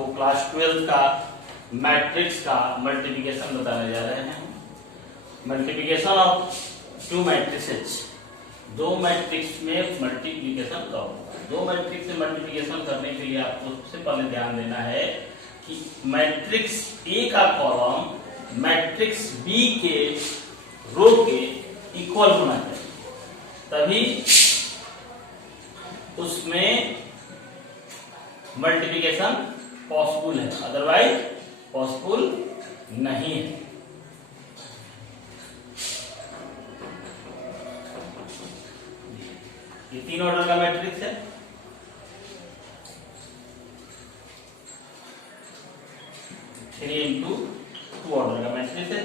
आपको क्लास 12 का मैट्रिक्स का मल्टीप्लिकेशन बताने जा रहे हैं। मल्टीप्लिकेशन ऑफ टू मैट्रिसेस, दो मैट्रिक्स में मल्टीप्लिकेशन का होगा। दो मैट्रिक्स से मल्टीप्लिकेशन करने के लिए आपको सबसे पहले ध्यान देना है कि मैट्रिक्स ए का कॉलम मैट्रिक्स बी के रो के इक्वल होना चाहिए, तभी उसमें मल्टीप्लिकेशन पॉसिबल है, अदरवाइज पॉसिबल नहीं है। ये 3 ऑर्डर का मैट्रिक्स है। थ्री इंटू टू ऑर्डर का मैट्रिक्स है।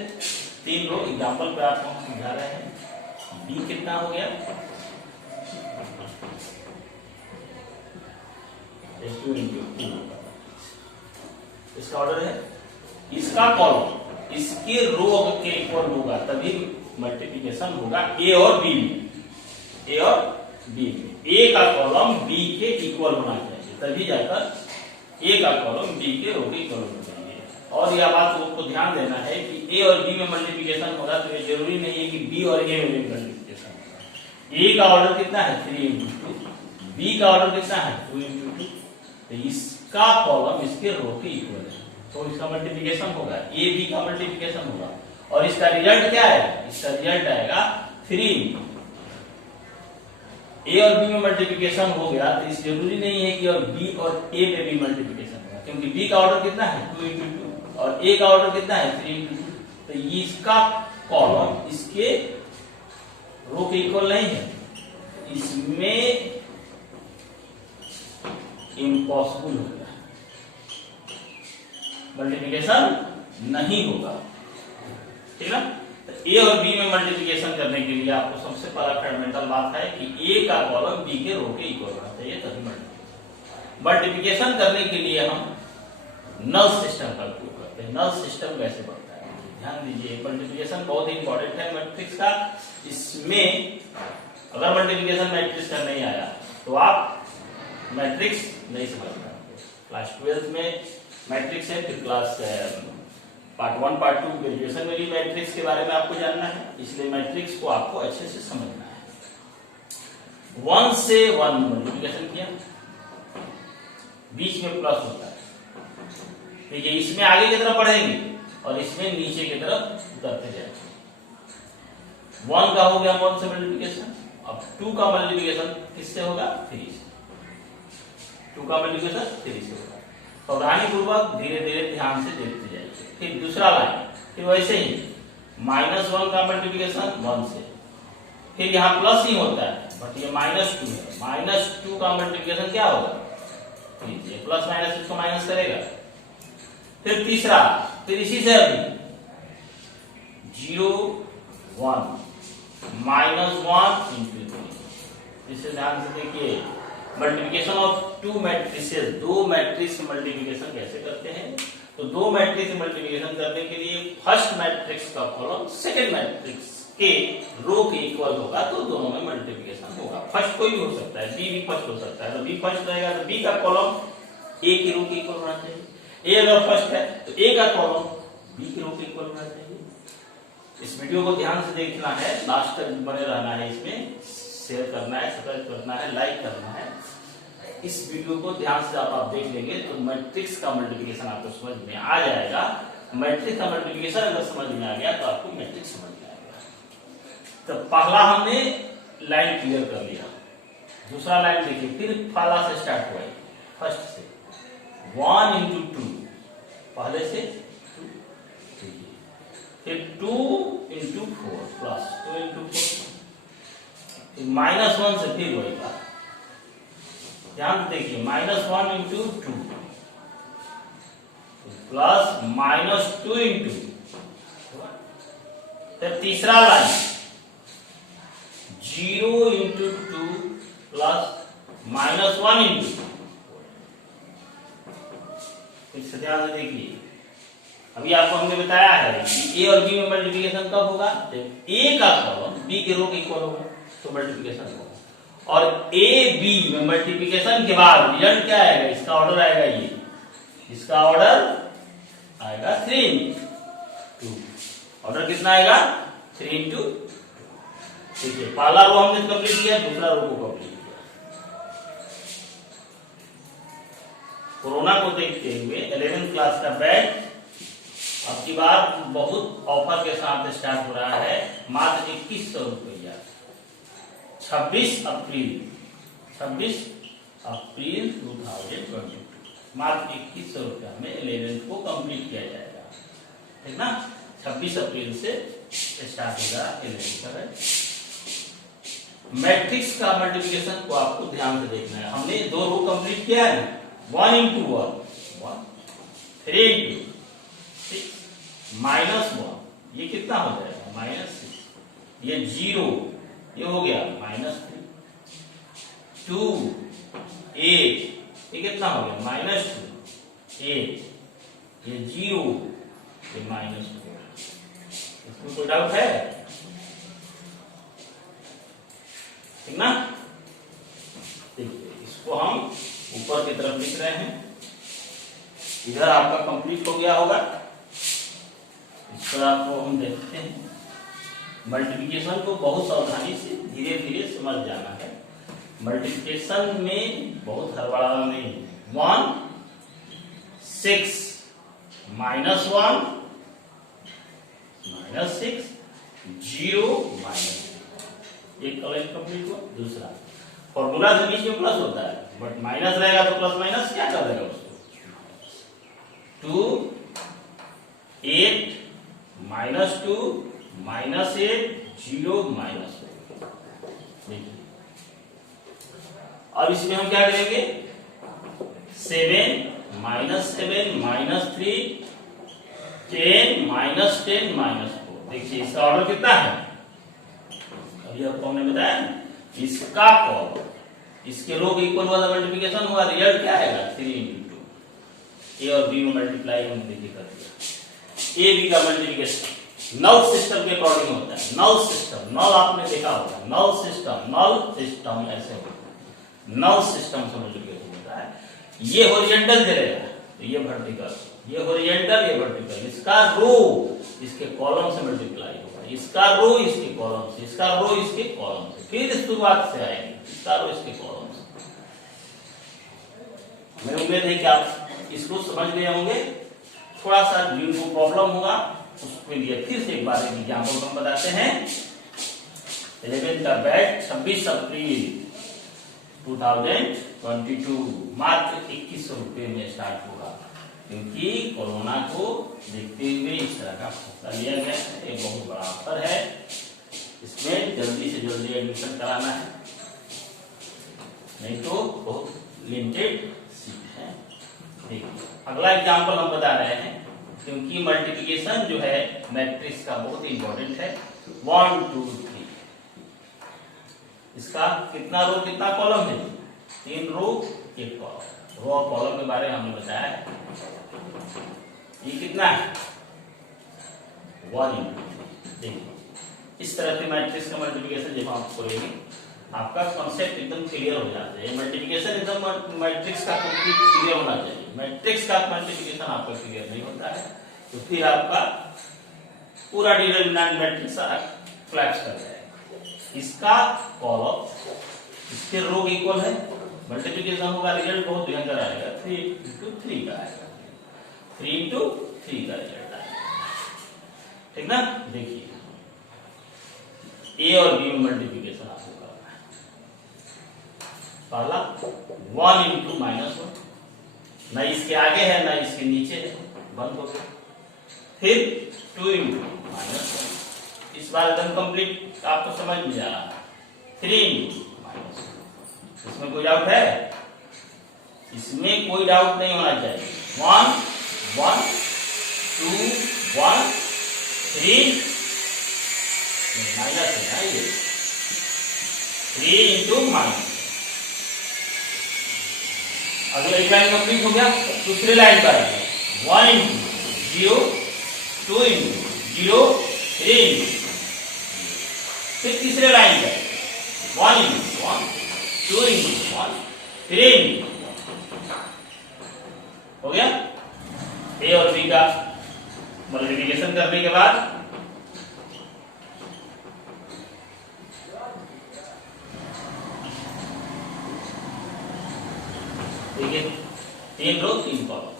3 रो एग्जाम्पल पे आपको हम समझा रहे हैं। बी कितना हो गया, 2 इंटू 2। इसका ऑर्डर है, इसका कॉलम इसके रो के इक्वल होगा, तभी मल्टीप्लिकेशन होगा ए और बी में। ए और बी में ए का कॉलम बी के इक्वल होना चाहिए, तभी जाकर ए का कॉलम बी के रो के इक्वल होना चाहिए। और यह बात आपको ध्यान देना है कि ए और बी में मल्टीप्लिकेशन होगा, तो ये जरूरी नहीं है कि बी और ए में मल्टीप्लिकेशन होगा। ए का ऑर्डर कितना है 3 इंटू 2, बी का ऑर्डर कितना है 2 इंटू 2, तो इसका कॉलम इसके रो के इक्वल है, तो इसका मल्टीप्लिकेशन होगा, ए बी का मल्टीप्लिकेशन होगा। और इसका रिजल्ट क्या है, इसका रिजल्ट आएगा 3। ए और बी में मल्टीप्लिकेशन हो गया, तो इस जरूरी नहीं है कि और बी और ए में भी मल्टीप्लिकेशन होगा, क्योंकि बी का ऑर्डर कितना है 2 इंटू 2 और ए का ऑर्डर कितना है 3 इंटू 2, तो इसका कॉलम इसके रो के इक्वल नहीं है, इसमें इम्पॉसिबल होगा, मल्टीप्लिकेशन नहीं होगा। ठीक है, तो ए और बी में मल्टीप्लिकेशन करने के लिए आपको सबसे पहला फंडामेंटल बात है कि ए का कॉलम बी के रो के इक्वल होना चाहिए, तभी मल्टीप्लिकेशन करने के लिए हम नल सिस्टम का उपयोग करते हैं। नल सिस्टम कैसे बनता है, ध्यान दीजिए। मल्टीप्लिकेशन बहुत ही इंपॉर्टेंट है मैट्रिक्स का। इसमें अगर मल्टीप्लिकेशन मैट्रिक्स का नहीं आया तो आप मैट्रिक्स नहीं समझ पाएंगे। क्लास 12 में मैट्रिक्स है, फिर क्लास पार्ट 1 पार्ट 2 ग्रेजुएशन में भी मैट्रिक्स के बारे में आपको जानना है, इसलिए मैट्रिक्स को आपको अच्छे से समझना है। 1 से 1 मल्टीप्लिकेशन किया, बीच में प्लस होता है, ठीक है। इसमें आगे की तरफ बढ़ेंगे और इसमें नीचे की तरफ उतरते जाएंगे। 1 का हो गया 1 से मल्टीप्लिकेशन, अब 2 का मल्टीप्लिकेशन किससे होगा 3 से। 2 का मल्टीप्लिकेशन 3 से होगा। सावधानी पूर्वक धीरे धीरे ध्यान से देखते जाइए। फिर दूसरा लाइन, फिर वैसे ही -1 का मल्टीप्लिकेशन 1 से, फिर यहाँ प्लस ही होता है बट ये -2 है। -2 का मल्टीप्लिकेशन क्या होगा 3 से, प्लस माइनस इसको माइनस करेगा। फिर तीसरा, फिर इसी से अभी 0 1 -1 इंटू 3। इसे ध्यान से देखिए, मल्टीप्लिकेशन ऑफ टू मैट्रिसेस, दो मैट्रिक्स मल्टीप्लिकेशन कैसे करते हैं। तो दो मैट्रिक्स मल्टीप्लिकेशन करने के लिए फर्स्ट मैट्रिक्स का कॉलम सेकंड मैट्रिक्स के रो के इक्वल होगा, तो दोनों में मल्टीप्लिकेशन होगा। फर्स्ट कोई भी हो सकता है, बी भी फर्स्ट हो सकता है, तो बी फर्स्ट रहेगा तो बी का कॉलम ए के रो के इक्वल होना चाहिए। ए अगर फर्स्ट है तो ए का कॉलम बी के रो के इक्वल होना चाहिए। इस वीडियो को ध्यान से देखना है, लास्ट तक बने रहना है, इसमें शेयर करना है, सब्सक्राइब करना है, लाइक करना है। इस वीडियो को ध्यान से आप देख लेंगे तो मैट्रिक्स का मल्टीप्लिकेशन आपको समझ में आ जाएगा। मैट्रिक्स का मल्टीप्लिकेशन अगर समझ में आ गया तो आपको मैट्रिक्स समझ में आएगा। तो पहला हमने लाइन क्लियर कर लिया, दूसरा लाइन देखिए, फिर पहला से स्टार्ट हुआ, फर्स्ट से 1 इंटू 2, पहले से 2, फिर 2 इंटू 4 प्लस 2 इंटू 4, -1 से फिर वही बात, ध्यान देखिए, -1 इंटू 2 प्लस -2 इंटू, फिर तीसरा लाइन 0 इंटू 2 प्लस -1 इंटू। फिर ध्यान से देखिए, अभी आपको हमने बताया है कि ए और बी में मल्टीप्लिकेशन कब होगा, जब ए का कॉलम बी के रो के इक्वल होगा तो मल्टीप्लिकेशन होगा। और ए बी में मल्टीप्लिकेशन के बाद रिजल्ट क्या आएगा, इसका ऑर्डर आएगा ये इसका ऑर्डर आएगा 3 2। ऑर्डर कितना आएगा 3 2। ठीक है, पहला रो हमने कंप्लीट किया, दूसरा रो को कंप्लीट किया। कोरोना को देखते हुए 11th क्लास का बैच अब की बार बहुत ऑफर के साथ स्टार्ट हो रहा है, मात्र 2100 रुपया। 26 अप्रैल 2022 मात्र 2100 रुपया में 11th को कंप्लीट किया जाएगा। ठीक ना, 26 अप्रैल से स्टार्ट होगा 11th का बैच। मैट्रिक्स का मल्टीप्लिकेशन को आपको ध्यान से देखना है। हमने 2 रो कंप्लीट किया है ना, 1 into 1 3 into 6 -1, ये कितना हो जाएगा -6। ये 0, ये हो गया -3 2 8, ये कितना हो गया -2 8, ये 0, ये -4। इसमें कोई डाउट है? ठीक ना, देखिए इसको हम ऊपर की तरफ लिख रहे हैं। इधर आपका कंप्लीट हो गया होगा, इस पर आपको हम देखते हैं। मल्टीप्लिकेशन को बहुत सावधानी से धीरे धीरे समझ जाना है। मल्टीप्लिकेशन में बहुत हड़बड़ाना नहीं। 1 6 -1 -6 0 -1, एक कॉलेज कंप्लीट हुआ। दूसरा फॉर्मूला से बीच में प्लस होता है, बट माइनस रहेगा तो प्लस माइनस क्या कर देगा उसको। 2 8 -2 -8 0 -1। देखिए अब इसमें हम क्या करेंगे, 7 -7 -3 10 -10 -4। देखिए इसका ऑर्डर कितना है, अभी आपको हमने बताया ना, इसका कॉलम इसके रो इक्वल वाला मल्टीप्लिकेशन हुआ, रिजल्ट क्या आएगा 3 into 2। ए और बी में मल्टीप्लाई हमने देखिए कर दिया। ए बी का मल्टीप्लिकेशन नल सिस्टम के अकॉर्डिंग होता है। नल सिस्टम, नल आपने देखा होगा, नल सिस्टम ऐसे होता है, नल सिस्टम से मल्टीप्लिकेशन होता है। ये हॉरिजॉन्टल चलेगा तो ये वर्टिकल, ये हॉरिजॉन्टल ये वर्टिकल। इसका रो इसके कॉलम से मल्टीप्लाई होगा, इसका रो इसके कॉलम से, इसका रो इसके कॉलम से, फिर शुरुआत से आएगी इसका रो इसके कॉलम से। मेरी उम्मीद है कि आप इसको समझ गए होंगे। थोड़ा सा जिनको प्रॉब्लम होगा उसके लिए फिर से एक बार एग्जाम्पल हम बताते हैं। 11th का बैच 26 अप्रैल 2022 मात्र 2100 रुपये में स्टार्ट होगा, क्योंकि कोरोना को देखते हुए इस तरह का फैसला लिया गया है। एक बहुत बड़ा ऑफर है, इसमें जल्दी से जल्दी एडमिशन कराना है, नहीं तो बहुत लिमिटेड सीट है। देखिए अगला एग्जाम्पल हम बता रहे हैं, क्योंकि मल्टीप्लिकेशन जो है मैट्रिक्स का बहुत इंपॉर्टेंट है। 1 2 3, इसका कितना रो कितना कॉलम है, 3 रो 1 कॉलम। रो और कॉलम के बारे में हमने बताया है। ये कितना है 1 into 3। देखिए इस तरह के मैट्रिक्स का मल्टीप्लिकेशन जब आप करेंगे आपका कॉन्सेप्ट एकदम क्लियर हो जाता है। मल्टीप्लिकेशन एकदम मैट्रिक्स का कंप्लीट क्लियर होना चाहिए। मैट्रिक्स का मल्टीप्लिकेशन आपका क्लियर नहीं होता है तो फिर आपका पूरा डिटरमिनेंट मैट्रिक्स सारा कोलैप्स कर जाएगा। इसका कॉलम इसके रो इक्वल है, मल्टीप्लिकेशन होगा, रिजल्ट बहुत भयंकर आएगा, 3 into 3 का आएगा, 3 into 3 का रिजल्ट आएगा। ठीक ना, देखिए ए और बी में मल्टीप्लिकेशन आपको करना है। पहला 1 into -1, ना इसके आगे है ना इसके नीचे है, बंद हो गया। फिर 2 into -1, इस बार एकदम कंप्लीट आपको समझ में आ रहा है। 3 into -1, इसमें कोई डाउट है? इसमें कोई डाउट नहीं होना चाहिए। 1 1 2 1 3 माइनस है ना, ये 3 into -। अगला एक लाइन कंप्लीट हो गया, दूसरी लाइन पर 1 into 0 2 into 0 3 into, फिर तीसरे लाइन पर 1 into 1 2 into 1 3 into, हो गया। ए और बी का मल्टीप्लिकेशन करने के बाद देखिए 3 रो 3 कॉलम,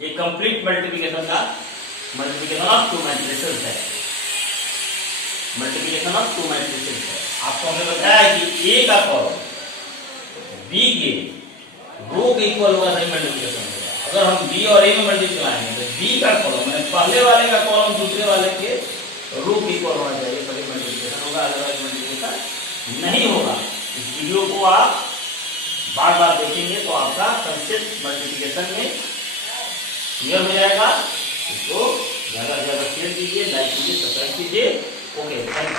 ये complete multiplication of to matrices है। मल्टीप्लिकेशन ऑफ टू मैट्रिसेस है। आपको हमने बताया कि ए का कॉलम बी के रो के इक्वल होगा तभी मल्टीप्लिकेशन होगा। अगर हम बी और ए में मल्टीप्लाई करेंगे तो बी का कॉलम यानी पहले वाले का कॉलम दूसरे वाले के रो के इक्वल होना चाहिए तभी मल्टीप्लिकेशन होगा, अदरवाइज मल्टीप्लिकेशन नहीं होगा। इस वीडियो को आप बार बार देखेंगे तो आपका कंसेप्ट मल्टीप्लिकेशन में क्लियर हो जाएगा। इसको ज्यादा से ज्यादा शेयर कीजिए, लाइक कीजिए, सब्सक्राइब कीजिए। Okay, thank you.